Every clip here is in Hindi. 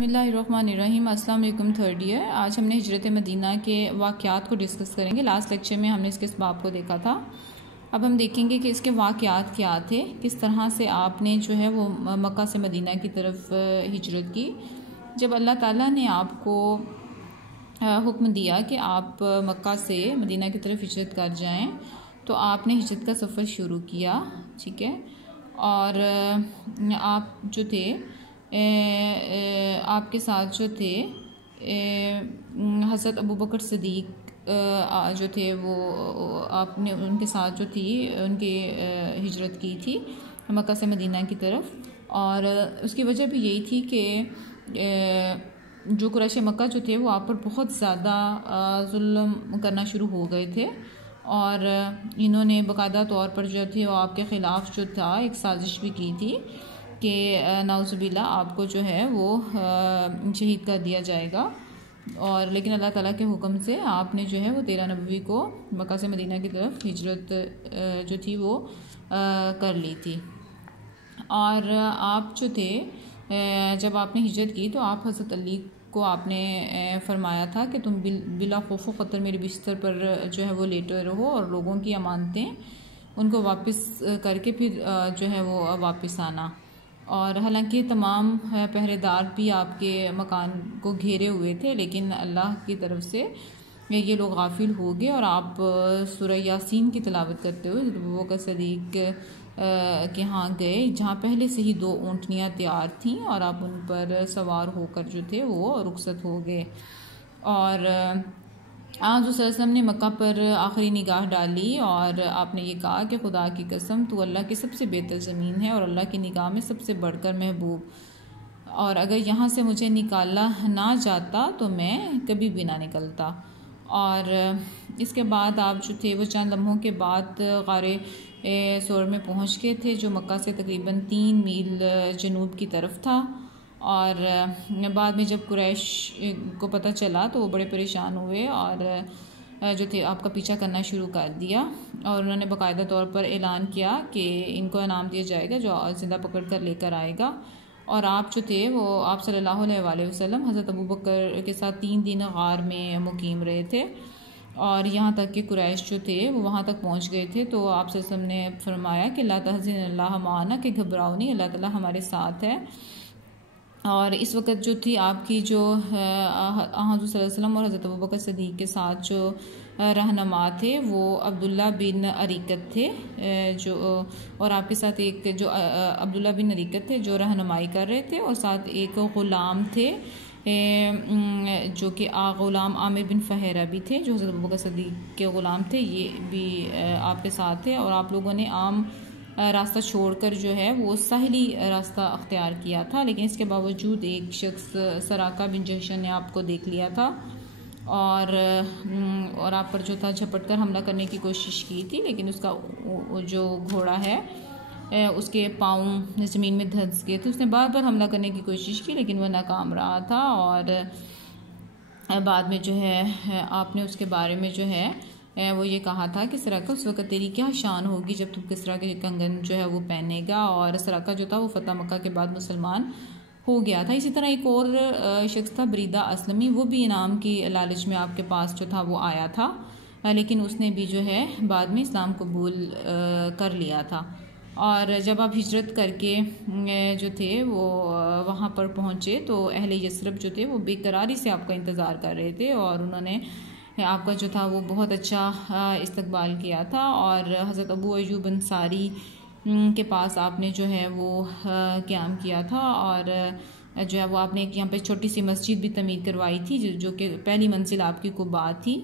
बिस्मिल्लाहिर्रहमानिर्रहीम। अस्सलाम वालेकुम। Third year. आज हमने हिजरत मदीना के वाक़यात को डिस्कस करेंगे। लास्ट लेक्चर में हमने इसके बाब को देखा था। अब हम देखेंगे कि इसके वाक़यात क्या थे, किस तरह से आपने जो है वो मक्का से मदीना की तरफ हिजरत की। जब अल्लाह ताला ने आपको हुक्म दिया कि आप मक्का से मदीना की तरफ हिजरत कर जाएं, तो आपने हिजरत का सफ़र शुरू किया, ठीक है। और आप जो थे आपके साथ जो थे हज़रत अबू बकर सिद्दीक़ जो थे वो आपने उनके साथ जो थी उनकी हिजरत की थी मक्का से मदीना की तरफ। और उसकी वजह भी यही थी कि जो कुरैश मक्का जो थे वो आप पर बहुत ज़्यादा जुल्म करना शुरू हो गए थे और इन्होंने बाकायदा तौर पर जो थे वो आपके ख़िलाफ़ जो था एक साजिश भी की थी कि नाउज़ुबिल्लाह आपको जो है वो शहीद कर दिया जाएगा। और लेकिन अल्लाह ताला के हुक्म से आपने जो है वो 13 नबवी को मक्का से मदीना की तरफ हिजरत जो थी वो कर ली थी। और आप जो थे जब आपने हिजरत की तो आप हज़रत अली को आपने फरमाया था कि तुम बिला खौफ व ख़तर मेरे बिस्तर पर जो है वो लेटे रहो और लोगों की अमानतें उनको वापस करके फिर जो है वो वापस आना। और हालांकि तमाम पहरेदार भी आपके मकान को घेरे हुए थे, लेकिन अल्लाह की तरफ से ये लोग गाफिल हो गए और आप सूरह यासीन की तिलावत करते हुए अबू बकर सिद्दीक़ के यहाँ गए, जहाँ पहले से ही 2 ऊँटनियाँ तैयार थीं और आप उन पर सवार होकर जो थे वो रुखसत हो गए। और आज उस वसल्लम ने मक्का पर आखिरी निगाह डाली और आपने ये कहा कि खुदा की कसम तू अल्लाह की सबसे बेहतर ज़मीन है और अल्लाह की निगाह में सबसे बढ़कर महबूब, और अगर यहाँ से मुझे निकाला ना जाता तो मैं कभी भी ना निकलता। और इसके बाद आप जो थे वो चंद लम्हों के बाद गारे सौर में पहुँच गए थे, जो मक्का से तकरीबन 3 मील जनूब की तरफ था। और बाद में जब कुरैश को पता चला तो वो बड़े परेशान हुए और जो थे आपका पीछा करना शुरू कर दिया। और उन्होंने बाकायदा तौर पर ऐलान किया कि इनको इनाम दिया जाएगा जो ज़िंदा पकड़ कर लेकर आएगा। और आप जो थे वो आप सल्लल्लाहु अलैहि वसल्लम हज़रत अबू बकर के साथ 3 दिन गार में मुकीम रहे थे और यहाँ तक कि कुरैश जो थे वो वहाँ तक पहुँच गए थे। तो आप सल्लल्लाहु अलैहि वसल्लम ने फरमाया कि ला तहज़न अल्लाह माना, कि घबराओ नहीं, अल्लाह ताला हमारे साथ है। और इस वक्त जो थी आपकी जो हज़रत सल्लल्लाहु अलैहि वसल्लम और हज़रत अबू बकर सिद्दीक़ के साथ जो रहनुमा थे वो अब्दुल्ला बिन अरीकत थे, जो और आपके साथ एक जो अब्दुल्ला बिन अरीकत थे जो रहनुमाई कर रहे थे, और साथ एक ग़ुलाम थे जो कि ग़ुलाम आमिर बिन फ़हरा भी थे जो हज़रत अबू बकर सिद्दीक़ के ग़ुलाम थे, ये भी आपके साथ थे। और आप लोगों ने आम रास्ता छोड़कर जो है वो साहिली रास्ता अख्तियार किया था, लेकिन इसके बावजूद एक शख्स सराका बिन जहशन ने आपको देख लिया था और आप पर जो था झपट कर हमला करने की कोशिश की थी, लेकिन उसका जो घोड़ा है उसके पाँव ज़मीन में धंस गए थे। उसने बार बार हमला करने की कोशिश की लेकिन वह नाकाम रहा था। और बाद में जो है आपने उसके बारे में जो है वो ये कहा था कि सराका उस वक्त तेरी क्या शान होगी जब तू किसरा के कंगन जो है वो पहनेगा। और सराका जो था वो फ़तह मक्का के बाद मुसलमान हो गया था। इसी तरह एक और शख्स था बरीदा असलमी, वो भी इनाम की लालच में आपके पास जो था वो आया था, लेकिन उसने भी जो है बाद में इस्लाम कबूल कर लिया था। और जब आप हिजरत करके जो थे वो वहाँ पर पहुँचे तो अहले यसरब जो थे वो बेकरारी से आपका इंतज़ार कर रहे थे और उन्होंने आपका जो था वो बहुत अच्छा इस्तकबाल किया था। और हज़रत अबू अय्यूब अंसारी के पास आपने जो है वो क़याम किया था और जो है वो आपने एक यहाँ पे छोटी सी मस्जिद भी तमीर करवाई थी जो कि पहली मंजिल आपकी कुबा थी,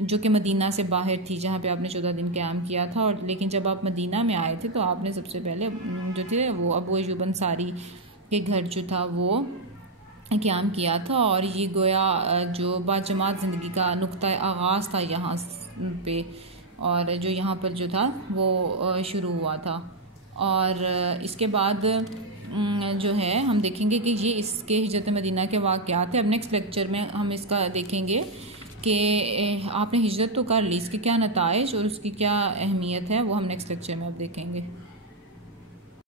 जो कि मदीना से बाहर थी, जहाँ पे आपने 14 दिन क़याम किया था। और लेकिन जब आप मदीना में आए थे तो आपने सबसे पहले जो थे वो अबू अय्यूब अंसारी के घर जो था वो क़याम किया था। और ये गोया जो बाजमात ज़िंदगी का नुक्ता आगाज़ था यहाँ पे, और जो यहाँ पर जो था वो शुरू हुआ था। और इसके बाद जो है हम देखेंगे कि ये इसके हिजरत मदीना के वाक़यात हैं। अब नेक्स्ट लेक्चर में हम इसका देखेंगे कि आपने हिजरत तो कर ली, इसके क्या नताइज और उसकी क्या अहमियत है, वो हम नेक्स्ट लेक्चर में अब देखेंगे।